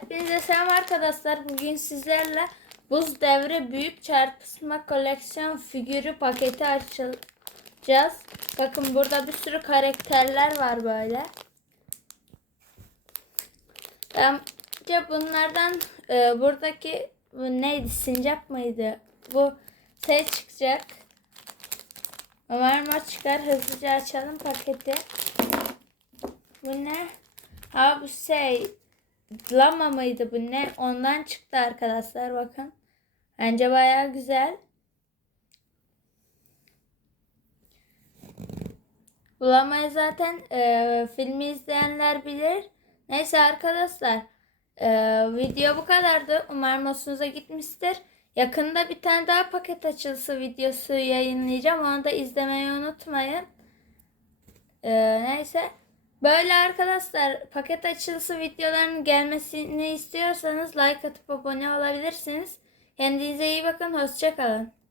Hepinize selam arkadaşlar. Bugün sizlerle Buz Devri Büyük Çarpışma Koleksiyon figürü paketi açacağız. Bakın burada bir sürü karakterler var böyle. Bence bunlardan e, buradaki bu neydi? Sincap mıydı? Bu şey çıkacak. Umarım o çıkar. Hızlıca açalım paketi. Bu ne? Ha bu şey Lama mıydı bu ne? Ondan çıktı arkadaşlar bakın. Bence baya güzel. Bu Lama'yı zaten e, filmi izleyenler bilir. Neyse arkadaşlar. e, video bu kadardı. Umarım hoşunuza gitmiştir. Yakında bir tane daha paket açılışı videosu yayınlayacağım. Onu da izlemeyi unutmayın. E, neyse. Böyle arkadaşlar paket açılışı videoların gelmesini istiyorsanız like atıp abone olabilirsiniz. Kendinize iyi bakın. Hoşçakalın.